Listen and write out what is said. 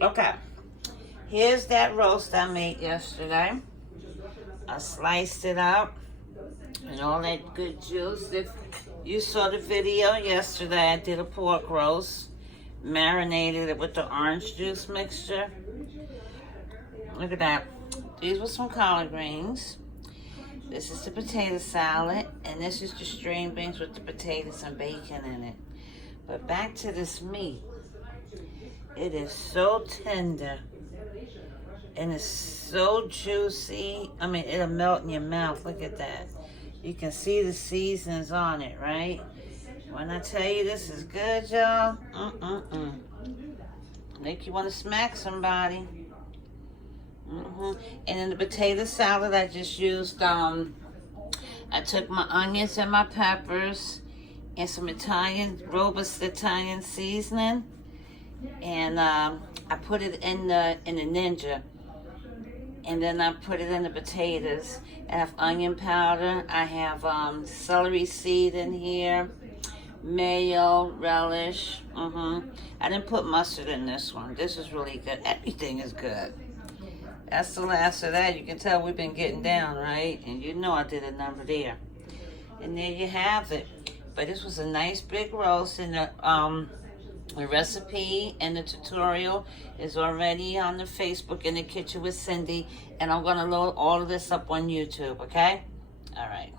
Okay, here's that roast I made yesterday. I sliced it up and all that good juice. If you saw the video yesterday, I did a pork roast, marinated it with the orange juice mixture. Look at that. These were some collard greens. This is the potato salad, and this is the string beans with the potatoes and bacon in it. But back to this meat. It is so tender, and it's so juicy. I mean, it'll melt in your mouth. Look at that. You can see the seasons on it, right? When I tell you this is good, y'all, make you want to smack somebody. And in the potato salad, I just used, I took my onions and my peppers and some robust Italian seasoning, and I put it in the Ninja, and then I put it in the potatoes. I have onion powder. I have celery seed in here, mayo, relish. I didn't put mustard in this one. This is really good. Everything is good. That's the last of that. You can tell we've been getting down, right? And you know I did a number there. And there you have it. But this was a nice big roast, and the recipe and the tutorial is already on the Facebook in the Kitchen with Cindy. And I'm going to load all of this up on YouTube, okay? All right.